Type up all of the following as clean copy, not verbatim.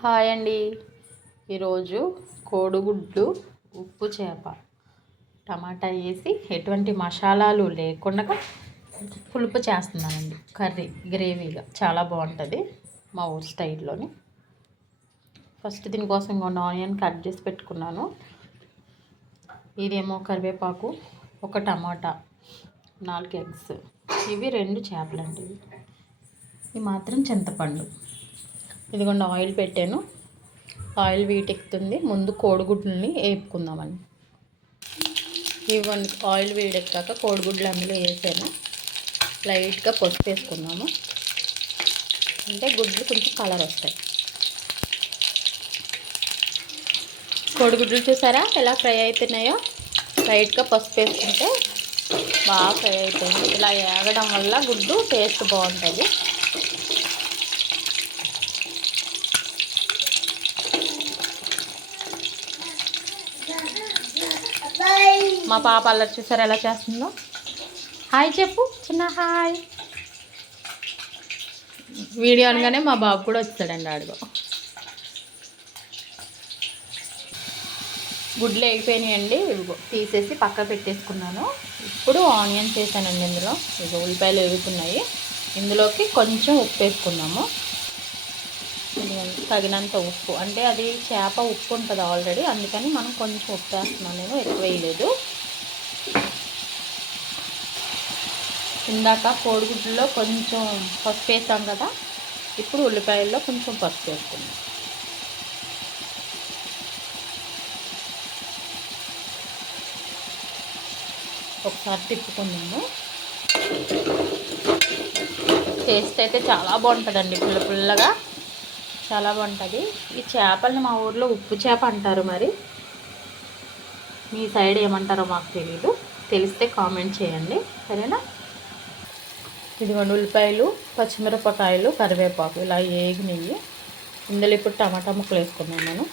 Hi అండి. ఈరోజు కోడిగుడ్లు ఉప్పు చేప టమాటా వేసి ఎటువంటి మసాలాలు లేకుండా పులుపు చేస్తున్నానండి. కర్రీ గ్రేవీగా చాలా బాగుంటుంది మా ఊరు స్టైల్లోని. ఫస్ట్ దీనికోసం ఇంకొన్ని ఆనియన్ కట్ చేసి పెట్టుకున్నాను. ఇదేమో కరివేపాకు, ఒక టమాటా, 4 ఎగ్స్, ఇవి 2 చేపలండి. ఇవి మాత్రం చింతపండు. ఇదిగోండి ఆయిల్ పెట్టాను. ఆయిల్ వీటెక్కుతుంది. ముందు కోడిగుడ్లని వేపుకుందామని. ఇవ్వండి ఆయిల్ వేడెక్కాక కోడిగుడ్లు అందులో వేసాను. లైట్గా పసుపు వేసుకుందాము, అంటే గుడ్లు కొంచెం కలర్ వస్తాయి. కోడిగుడ్లు చూసారా ఎలా ఫ్రై అవుతున్నాయో? లైట్గా పసుపు వేసుకుంటే బాగా ఫ్రై అవుతుంది. ఇలా వేగడం వల్ల గుడ్డు టేస్ట్ బాగుంటుంది. మా పాప అల్లరి చూసారు ఎలా చేస్తుందో. హాయ్ చెప్పు, చిన్న హాయ్. వీడియో అనగానే మా బాబు కూడా వచ్చాడండి. అడుగు గుడ్లు వేగిపోయినాయండి. ఇదిగో తీసేసి పక్క పెట్టేసుకున్నాను. ఇప్పుడు ఆనియన్స్ వేసానండి. ఇందులో ఇదిగో ఉల్లిపాయలు వేగుతున్నాయి. ఇందులోకి కొంచెం ఉప్పు వేసుకున్నాము. తగినంత ఉప్పు, అంటే అది చేప ఉప్పు ఉంటుంది ఆల్రెడీ, అందుకని మనం కొంచెం ఉప్పు వేస్తున్నాను. నేను ఎక్కువ వేయలేదు. ఇందాక కోడిగుడ్లలో కొంచెం పసుపు వేసాం కదా, ఇప్పుడు ఉల్లిపాయల్లో కొంచెం పసుపు వేసుకున్నాం. ఒకసారి తిప్పుకున్నాము. టేస్ట్ అయితే చాలా బాగుంటుందండి. పుల్ల పుల్లగా చాలా బాగుంటుంది. ఈ చేపల్ని మా ఊర్లో ఉప్పు చేప అంటారు. మరి మీ సైడ్ ఏమంటారో మాకు తెలీదు. తెలిస్తే కామెంట్ చేయండి, సరేనా? ఇదిగోండి ఉల్లిపాయలు, పచ్చిమిరపకాయలు, కరివేపాకు ఇలా వేగినాయి. ఇందులో ఇప్పుడు టమాటా ముక్కలు వేసుకున్నాను నేను.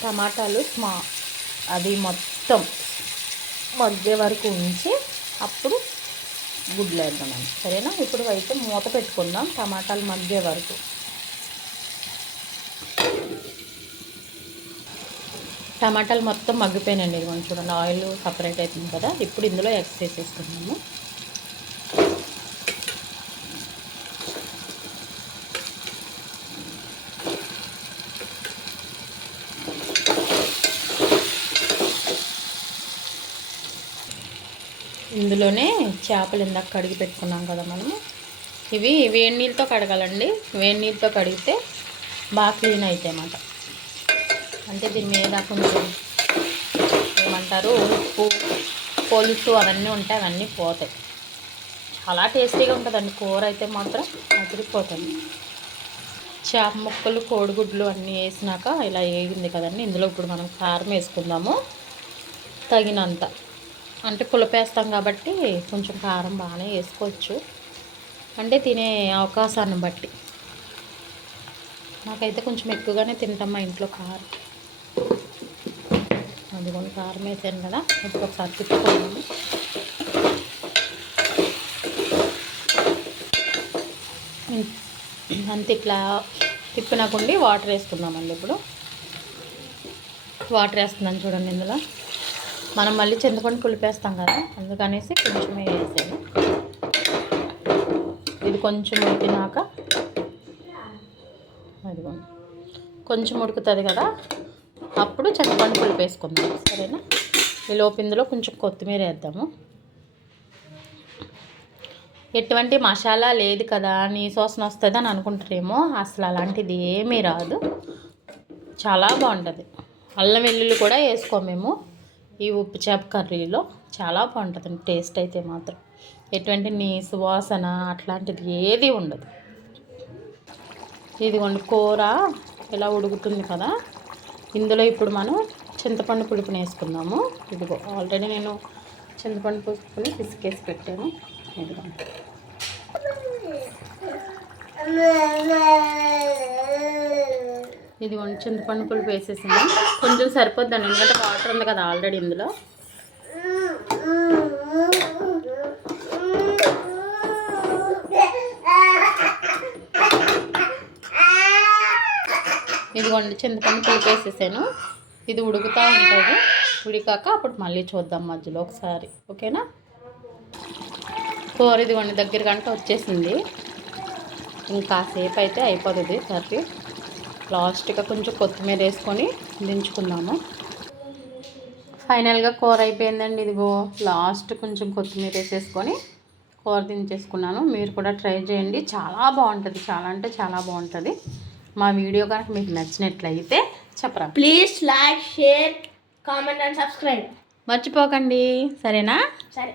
టమాటాలు అది మొత్తం మగ్గే వరకు ఉంచి అప్పుడు గుడ్లు వేద్దామండి, సరేనా? ఇప్పుడు అయితే మూత పెట్టుకుందాం టమాటాలు మగ్గే వరకు. టమాటాలు మొత్తం మగ్గిపోయినండి. ఇది కొంచెం చూడండి, ఆయిల్ సపరేట్ అవుతుంది కదా. ఇప్పుడు ఇందులో ఎగ్స్ వేసేసుకున్నాము. ఇందులోనే చేపలు ఇందాక కడిగి పెట్టుకున్నాం కదా మనము, ఇవి వేడి నీళ్ళతో కడగాలండి. వేడి నీళ్ళతో కడిగితే బాగా క్లీన్ అవుతాయి అన్నమాట. అంటే దీని మీద కొంచెం ఏమంటారు, ఉప్పు, పొలుసు అవన్నీ ఉంటాయి, అవన్నీ పోతాయి. చాలా టేస్టీగా ఉంటుందండి కూర అయితే మాత్రం అదిరిపోతుంది. చేప ముక్కలు, కోడిగుడ్లు అన్నీ వేసినాక ఇలా వేగింది కదండి. ఇందులో ఇప్పుడు మనం కారం వేసుకుందాము తగినంత. అంటే పులుపేస్తాం కాబట్టి కొంచెం కారం బాగానే వేసుకోవచ్చు, అంటే తినే అవకాశాన్ని బట్టి. నాకైతే కొంచెం ఎక్కువగానే తింటాం మా ఇంట్లో కారం. అందుకని కారం వేసాను కదా. ఇప్పుడు ఒకసారి తిప్పుకున్నాము. అంతే, ఇట్లా తిప్పినాకుండి వాటర్ వేసుకున్నామండి. ఇప్పుడు వాటర్ వేస్తున్నాను చూడండి. ఇందులో మనం మళ్ళీ చింతపండు పులిపేస్తాం కదా, అందుకనేసి కొంచెమే వేసాను. ఇది కొంచెం ఉడికినాక, అదిగోండి కొంచెం ఉడుకుతుంది కదా, అప్పుడు చింతపండు పులుపు వేసుకుందాం, సరేనా? ఈ లోపు ఇందులో కొంచెం కొత్తిమీర వేద్దాము. ఎటువంటి మసాలా లేదు కదా, నీసు వాసన వస్తుంది అని అనుకుంటారేమో. అసలు అలాంటిది ఏమీ రాదు, చాలా బాగుంటుంది. అల్లం వెల్లుల్లి కూడా వేసుకోమేమో ఈ ఉప్పు చేప కర్రీలో. చాలా బాగుంటుంది టేస్ట్ అయితే మాత్రం. ఎటువంటి నీసు వాసన అట్లాంటిది ఏది ఉండదు. ఇదిగోండి కూర ఇలా ఉడుకుతుంది కదా. ఇందులో ఇప్పుడు మనం చింతపండు పులుపుని వేసుకుందాము. ఇదిగో ఆల్రెడీ నేను చింతపండు పులుపుని పిసికేసి పెట్టాను. ఇదిగోండి ఇదిగోండి చింతపండు పులుపు వేసేసాను. కొంచెం సరిపోద్దండి, ఎందుకంటే వాటర్ ఉంది కదా ఆల్రెడీ ఇందులో. ఇదిగోండి చింతపండు పులుపు వేసేసాను. ఇది ఉడుకుతూ ఉంటుంది. ఉడికాక అప్పుడు మళ్ళీ చూద్దాం మధ్యలో ఒకసారి, ఓకేనా. కూర ఇదిగోండి దగ్గర గంట వచ్చేసింది. ఇంకాసేపు అయితే అయిపోతుంది కర్రీ. లాస్ట్గా కొంచెం కొత్తిమీర వేసుకొని దించుకుందాము. ఫైనల్గా కూర అయిపోయిందండి. ఇదిగో లాస్ట్ కొంచెం కొత్తిమీర వేసేసుకొని కూర దించేసుకున్నాను. మీరు కూడా ట్రై చేయండి, చాలా బాగుంటుంది, చాలా అంటే చాలా బాగుంటుంది. మా వీడియో కనుక మీకు నచ్చినట్లయితే చెప్పరా, please like, share, comment and subscribe మర్చిపోకండి, సరేనా. సరే.